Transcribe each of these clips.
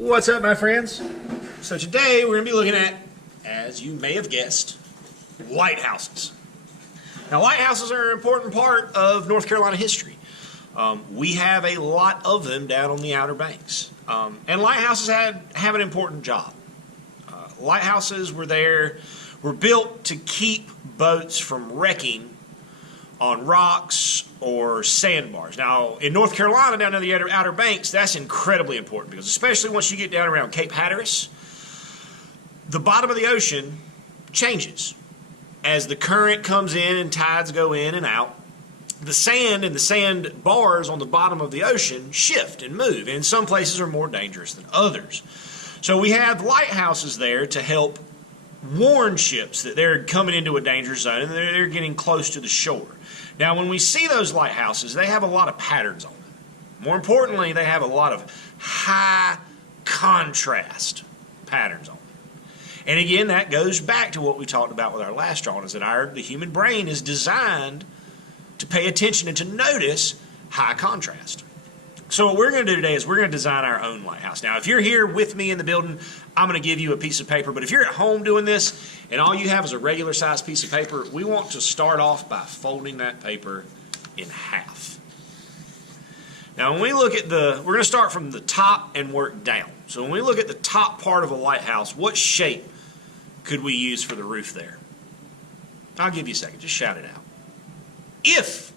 What's up, my friends? So today we're going to be looking at, as you may have guessed, lighthouses. Now, lighthouses are an important part of North Carolina history. We have a lot of them down on the Outer Banks. And lighthouses have an important job. Lighthouses were built to keep boats from wrecking on rocks or sandbars. Now, in North Carolina, down on the Outer Banks, that's incredibly important because especially once you get down around Cape Hatteras, the bottom of the ocean changes. As the current comes in and tides go in and out, the sand and the sand bars on the bottom of the ocean shift and move, and some places are more dangerous than others. So we have lighthouses there to help warn ships that they're coming into a danger zone and they're getting close to the shore. Now, when we see those lighthouses, they have a lot of patterns on them. More importantly, they have a lot of high contrast patterns on them. And again, that goes back to what we talked about with our last drawing, is that the human brain is designed to pay attention and to notice high contrast. So what we're going to do today is we're going to design our own lighthouse. Now, if you're here with me in the building, I'm going to give you a piece of paper. But if you're at home doing this and all you have is a regular size piece of paper, we want to start off by folding that paper in half. Now, when we look at we're going to start from the top and work down. So when we look at the top part of a lighthouse, what shape could we use for the roof there? I'll give you a second. Just shout it out. If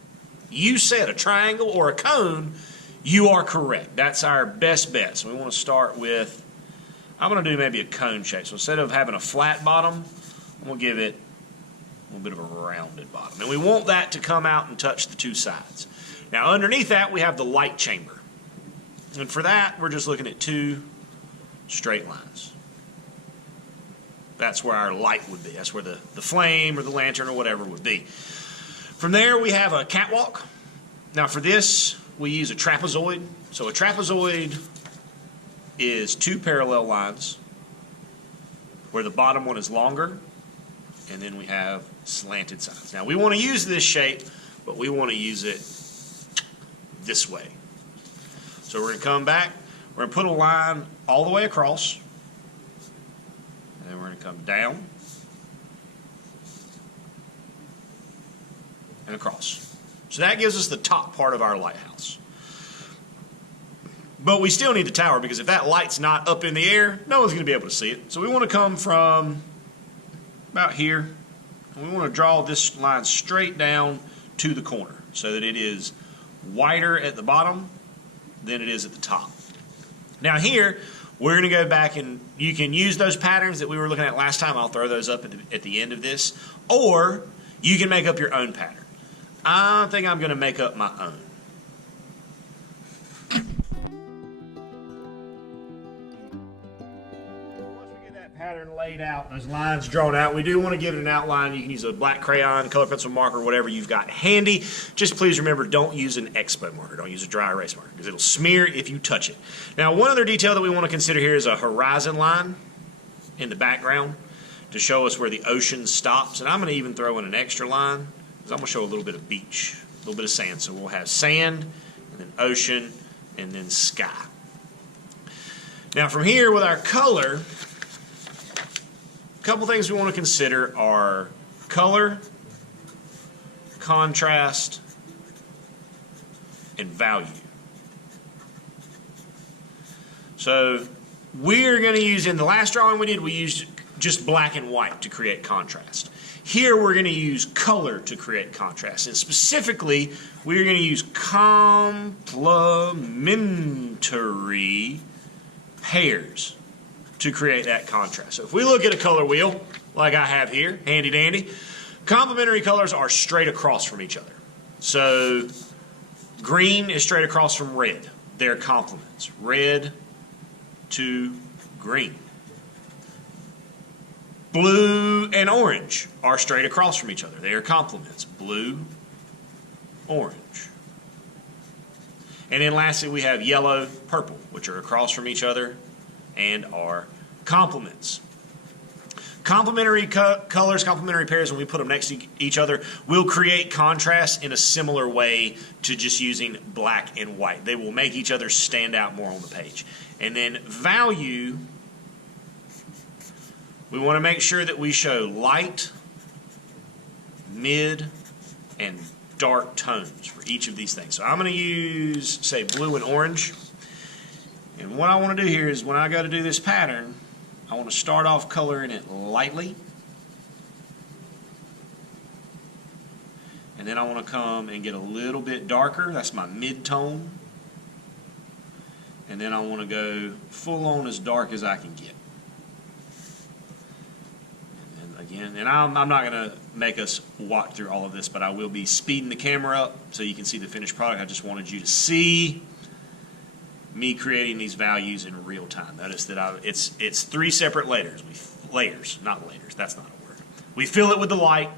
you said a triangle or a cone, you are correct. That's our best bet. So we want to start with, I'm going to do maybe a cone shape. So instead of having a flat bottom, I'm going to give it a little bit of a rounded bottom. And we want that to come out and touch the two sides. Now underneath that we have the light chamber. And for that we're just looking at two straight lines. That's where our light would be. That's where the flame or the lantern or whatever would be. From there we have a catwalk. Now for this we use a trapezoid. So a trapezoid is two parallel lines where the bottom one is longer and then we have slanted sides. Now we want to use this shape, but we want to use it this way. So we're going to come back, we're going to put a line all the way across, and then we're going to come down and across. So that gives us the top part of our lighthouse. But we still need the tower because if that light's not up in the air, no one's going to be able to see it. So we want to come from about here, and we want to draw this line straight down to the corner so that it is wider at the bottom than it is at the top. Now here, we're going to go back and you can use those patterns that we were looking at last time. I'll throw those up at the end of this. Or you can make up your own pattern. I think I'm going to make up my own. Once we get that pattern laid out, those lines drawn out, we do want to give it an outline. You can use a black crayon, color pencil marker, whatever you've got handy. Just please remember, don't use an expo marker. Don't use a dry erase marker because it'll smear if you touch it. Now, one other detail that we want to consider here is a horizon line in the background to show us where the ocean stops. And I'm going to even throw in an extra line, because I'm going to show a little bit of beach, a little bit of sand. So we'll have sand, and then ocean, and then sky. Now from here with our color, a couple things we want to consider are color, contrast, and value. So we're going to use, in the last drawing we did, we used just black and white to create contrast. Here we're going to use color to create contrast, and specifically we're going to use complementary pairs to create that contrast. So if we look at a color wheel like I have here, handy dandy, complementary colors are straight across from each other. So green is straight across from red. They're complements. Red to green. Blue and orange are straight across from each other. They are complements. Blue, orange. And then lastly we have yellow, purple, which are across from each other and are complements. Complementary colors, complementary pairs, when we put them next to each other, will create contrast in a similar way to just using black and white. They will make each other stand out more on the page. And then value, we want to make sure that we show light, mid, and dark tones for each of these things. So I'm going to use, say, blue and orange. And what I want to do here is when I go to do this pattern, I want to start off coloring it lightly. And then I want to come and get a little bit darker. That's my mid-tone. And then I want to go full on as dark as I can get. And again, and I'm not going to make us walk through all of this, but I will be speeding the camera up so you can see the finished product. I just wanted you to see me creating these values in real time. Notice that it's three separate layers. Not layers. That's not a word. We fill it with the light.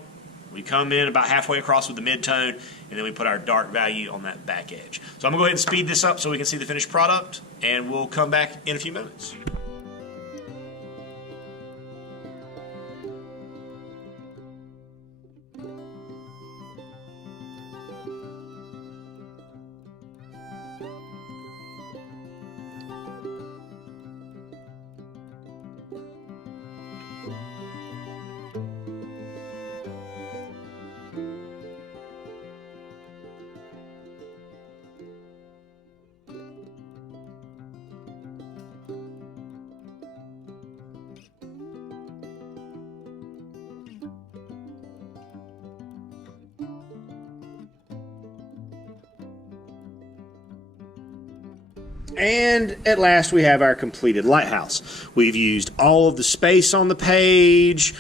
We come in about halfway across with the mid-tone, and then we put our dark value on that back edge. So I'm going to go ahead and speed this up so we can see the finished product, and we'll come back in a few minutes. And at last we have our completed lighthouse. We've used all of the space on the page.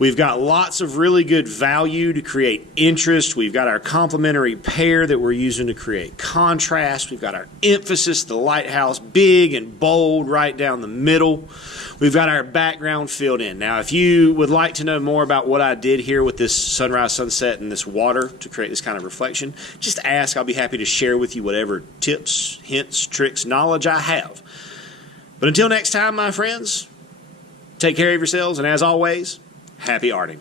We've got lots of really good value to create interest. We've got our complementary pair that we're using to create contrast. We've got our emphasis, the lighthouse, big and bold right down the middle. We've got our background filled in. Now, if you would like to know more about what I did here with this sunrise, sunset, and this water to create this kind of reflection, just ask. I'll be happy to share with you whatever tips, hints, tricks, knowledge I have. But until next time, my friends, take care of yourselves, and as always, happy arting.